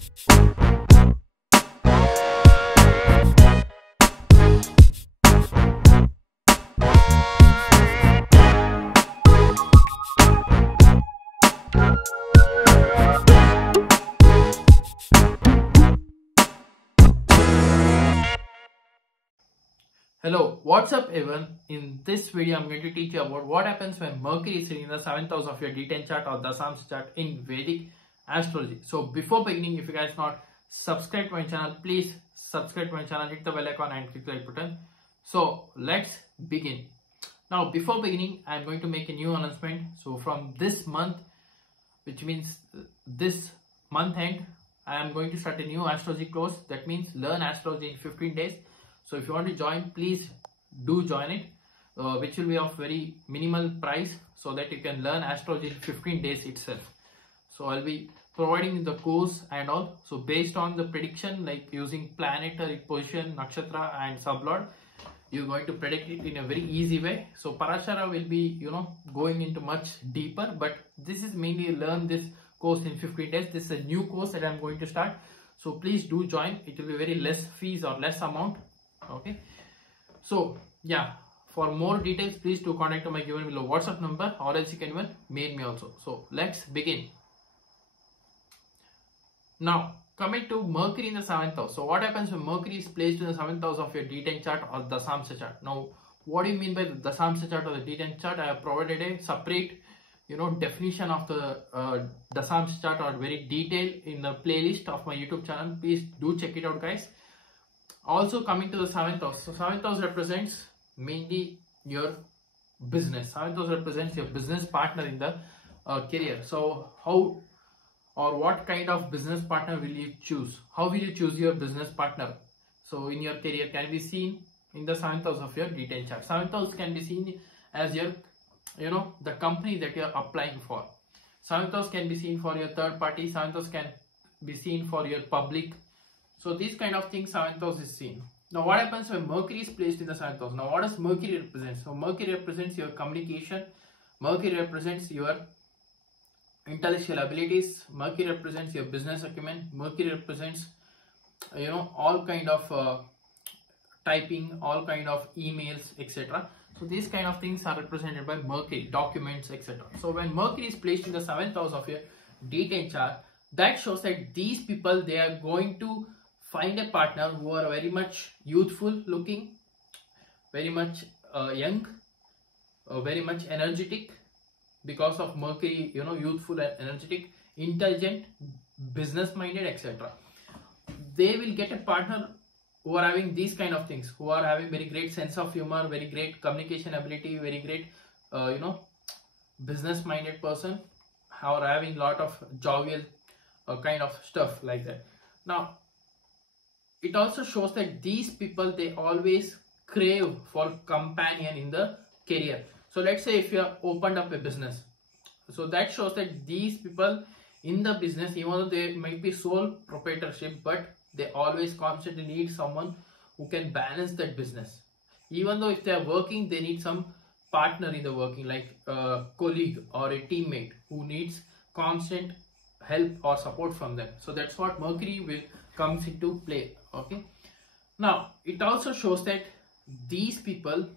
Hello, what's up everyone? In this video, I'm going to teach you about what happens when Mercury is sitting in the 7th house of your D10 chart or Dasamsa chart in Vedic Astrology. So before beginning, if you guys not subscribe to my channel, please subscribe to my channel, hit the bell icon and click the like button. So let's begin. Now before beginning, I'm going to make a new announcement. So from this month, which means this month end, I am going to start a new astrology course. That means learn astrology in 15 days. So if you want to join, please do join it, which will be of very minimal price so that you can learn astrology in 15 days itself. So I'll be providing the course and all. So based on the prediction, like using planetary position, nakshatra and sublord, you're going to predict it in a very easy way. So Parashara will be, going into much deeper, but this is mainly learn this course in 15 days. This is a new course that I'm going to start. So please do join. It will be very less fees or less amount. Okay, so yeah, for more details please do contact to my given below WhatsApp number, or else you can even mail me also. So let's begin. Now coming to Mercury in the 7th house. So what happens when Mercury is placed in the 7th house of your D10 chart or Dasamsa chart? Now what do you mean by the Dasamsa chart or the D10 chart? I have provided a separate definition of the Dasamsa chart or very detailed in the playlist of my YouTube channel. Please do check it out, guys. Also coming to the 7th house. So 7th house represents mainly your business. 7th house represents your business partner in the career. So how or what kind of business partner will you choose? How will you choose your business partner? So in your career can be seen in the 7th house of your D10 chart. 7th house can be seen as your, the company that you are applying for. 7th house can be seen for your third party. 7th house can be seen for your public. So these kind of things 7th house is seen. Now what happens when Mercury is placed in the 7th house? Now what does Mercury represent? So Mercury represents your communication. Mercury represents your intellectual abilities. Mercury represents your business acumen. Mercury represents all kind of typing, all kind of emails, etc. So these kind of things are represented by Mercury, documents, etc. So when Mercury is placed in the 7th house of your D10 chart, that shows that these people, they are going to find a partner who are very much youthful looking, very much young, very much energetic because of Mercury, youthful and energetic, intelligent, business minded, etc. They will get a partner who are having these kind of things, who are having very great sense of humor, very great communication ability, very great business minded person, or having lot of jovial kind of stuff like that. Now it also shows that these people, they always crave for companion in the career. So let's say if you have opened up a business, so that shows that these people in the business, even though they might be sole proprietorship, but they always constantly need someone who can balance that business. Even though if they are working, they need some partner in the working, like a colleague or a teammate who needs constant help or support from them. So that's what Mercury will comes into play. Okay, now it also shows that these people,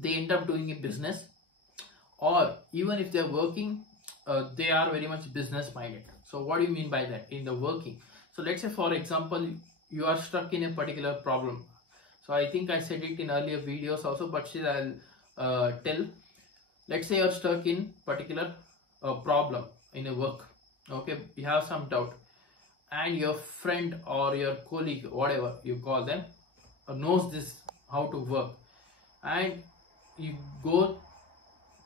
they end up doing a business, or even if they're working, they are very much business minded. So what do you mean by that in the working? So let's say for example, you are stuck in a particular problem. So I think I said it in earlier videos also, but still I'll tell. Let's say you're stuck in particular problem in a work. Okay, you have some doubt, and your friend or your colleague, whatever you call them, knows this how to work, and you go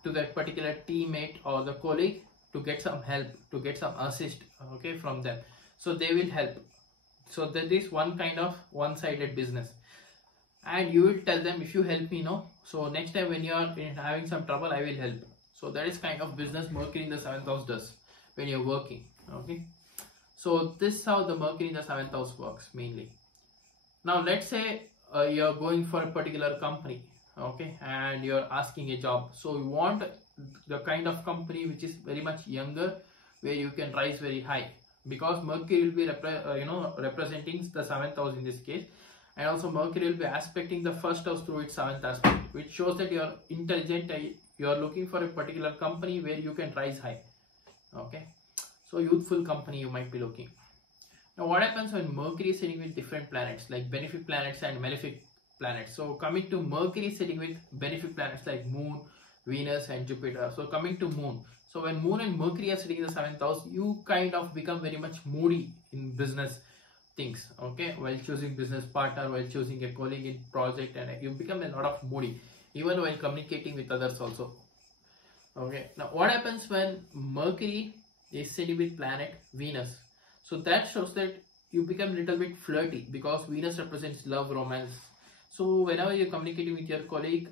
to that particular teammate or the colleague to get some help, to get some assist, okay, from them. So they will help. So that is one kind of one-sided business, and you will tell them, if you help me, so next time when you are having some trouble, I will help. So that is kind of business Mercury in the 7th house does when you're working. Okay, so this is how the Mercury in the 7th house works mainly. Now let's say you're going for a particular company, okay, and you're asking a job. So you want the kind of company which is very much younger, where you can rise very high. because Mercury will be representing the 7th house in this case, and also Mercury will be aspecting the first house through its 7th aspect, which shows that you are intelligent, you are looking for a particular company where you can rise high. Okay, so youthful company you might be looking. Now what happens when Mercury is sitting with different planets like benefic planets and malefic planets? So coming to Mercury sitting with benefic planets like Moon, Venus and Jupiter. So coming to Moon. So when Moon and Mercury are sitting in the 7th house, you kind of become very much moody in business things. Okay, while choosing business partner, while choosing a colleague in project, and you become a lot of moody even while communicating with others also. Okay, now what happens when Mercury is sitting with planet Venus? So that shows that you become a little bit flirty because Venus represents love, romance. So whenever you're communicating with your colleague,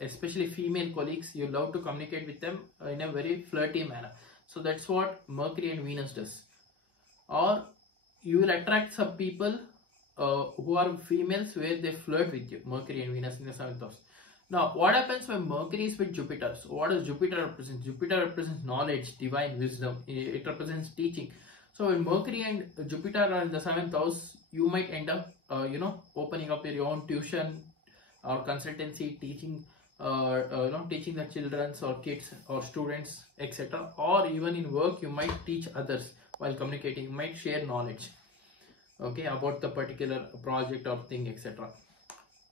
especially female colleagues, you love to communicate with them in a very flirty manner. So that's what Mercury and Venus does. Or you will attract some people who are females where they flirt with you, Mercury and Venus in the 7th house. Now what happens when Mercury is with Jupiter? So what does Jupiter represent? Jupiter represents knowledge, divine wisdom. It represents teaching. So when Mercury and Jupiter are in the 7th house, you might end up opening up your own tuition or consultancy, teaching teaching the children or kids or students, etc. Or even in work you might teach others while communicating. You might share knowledge, okay, about the particular project or thing, etc.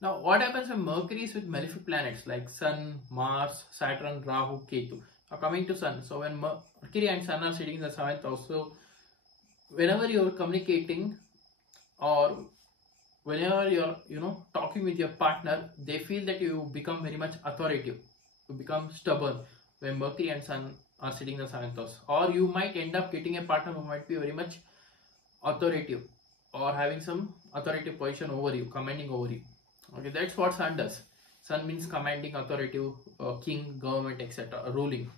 Now what happens when Mercury is with malefic planets like Sun, Mars, Saturn, Rahu, Ketu? Now coming to Sun. So when Mercury and Sun are sitting in the 7th house, so whenever you are communicating or whenever you're talking with your partner, they feel that you become very much authoritative, you become stubborn when Mercury and Sun are sitting in the 7th house. Or you might end up getting a partner who might be very much authoritative or having some authoritative position over you, commanding over you. Okay, that's what Sun does. Sun means commanding, authoritative, king, government, etc., ruling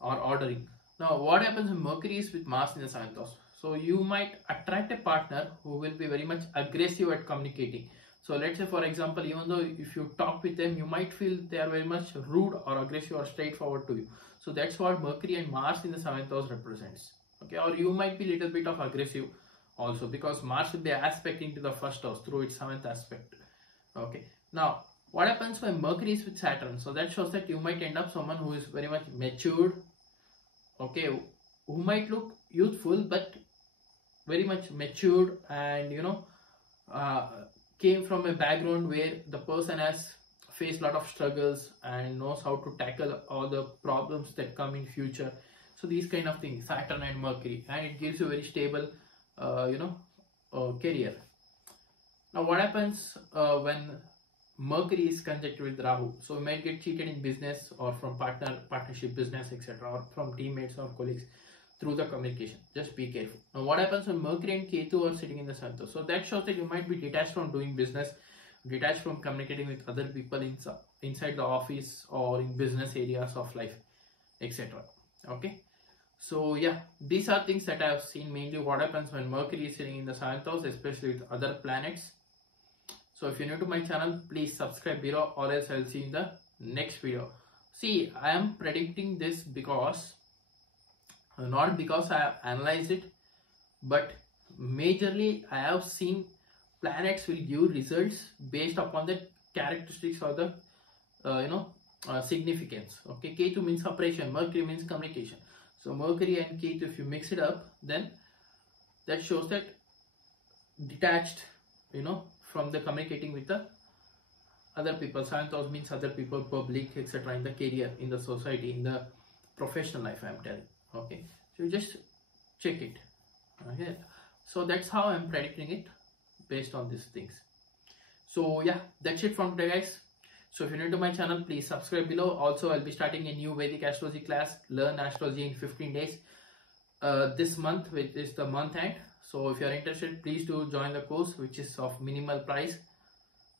or ordering. Now what happens when Mercury is with Mars in the 7th house? So you might attract a partner who will be very much aggressive at communicating. So let's say for example, even though if you talk with them, you might feel they are very much rude or aggressive or straightforward to you. So that's what Mercury and Mars in the 7th house represents. Okay, or you might be a little bit of aggressive also because Mars will be aspecting to the 1st house through its 7th aspect. Okay, now what happens when Mercury is with Saturn? So that shows that you might end up someone who is very much matured, okay, who might look youthful but very much matured and came from a background where the person has faced a lot of struggles and knows how to tackle all the problems that come in future. So these kind of things, Saturn and Mercury, and it gives you very stable career. Now what happens when Mercury is conjunct with Rahu? So you might get cheated in business or from partnership, business, etc., or from teammates or colleagues through the communication. Just be careful. Now what happens when Mercury and Ketu are sitting in the 7th house? So that shows that you might be detached from doing business, detached from communicating with other people inside the office or in business areas of life, etc. Okay, so yeah, these are things that I have seen mainly what happens when Mercury is sitting in the 7th house, especially with other planets. So if you're new to my channel, please subscribe below, or else I'll see you in the next video. See, I am predicting this because not because I have analyzed it, but majorly I have seen planets will give results based upon the characteristics or the significance. Okay, Ketu means separation, Mercury means communication. So Mercury and Ketu, if you mix it up, then that shows that detached, from the communicating with the other people. 7th house means other people, public, etc., in the career, in the society, in the professional life, I am telling. Okay, so you just check it. Okay, so that's how I'm predicting it based on these things. So yeah, that's it from today, guys. So if you're new to my channel, please subscribe below. Also, I'll be starting a new Vedic astrology class, learn astrology in 15 days this month, which is the month end. So if you're interested, please do join the course, which is of minimal price.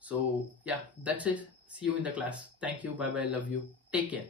So yeah, that's it. See you in the class. Thank you. Bye bye. Love you. Take care.